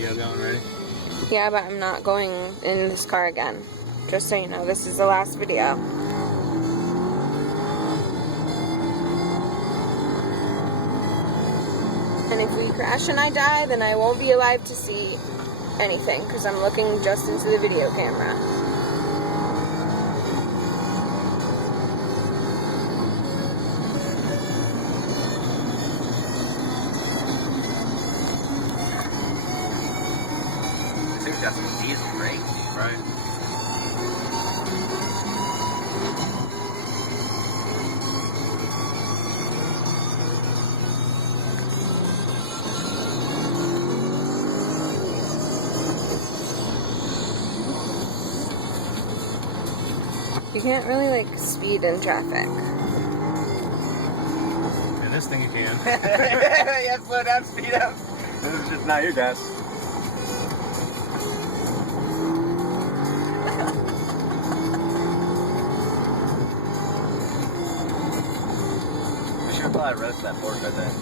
video going, ready? Yeah, but I'm not going in this car again. Just so you know, this is the last video. And if we crash and I die, then I won't be alive to see anything, because I'm looking just into the video camera. I think that's some diesel brakes, Right. You can't really, like, speed in traffic. And this thing you can. Yeah, slow down, speed up. This is just not your gas. We should probably roast that pork right there.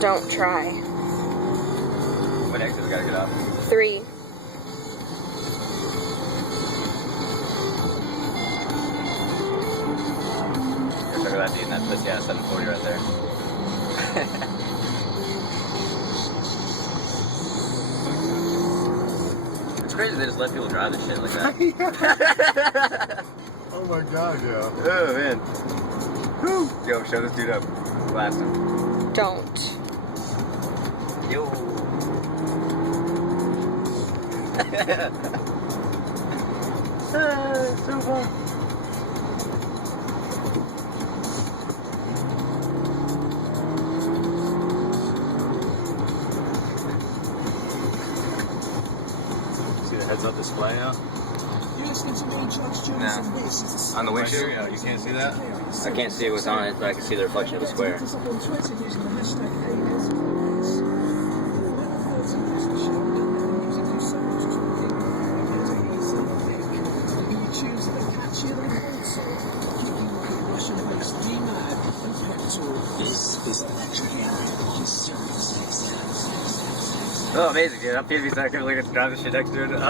Don't try. What exit we gotta get off? 3. Look at that dude, that pussy ass 740 right there. It's crazy they just let people drive this shit like that. Oh my god, yeah. Oh man. Whew. Yo, show this dude up. Blast him. Don't. Yo. So fun. See the heads up display now? No. On the windshield? Yeah, you can't see that? I can't see what's on it, but I can see the reflection of the square. Oh, amazing, dude. I'm PSV, so I can't really get to drive this shit next to it. I'm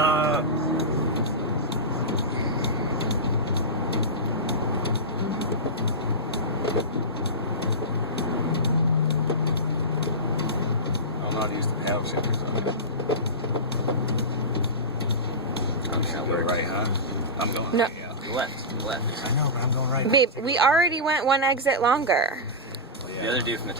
not used to paddle shifters on it. I'm just Go gonna work. right, huh? I'm going No. right, yeah. Left. I know, but I'm going right. Babe, we already went one exit longer. The other dude from the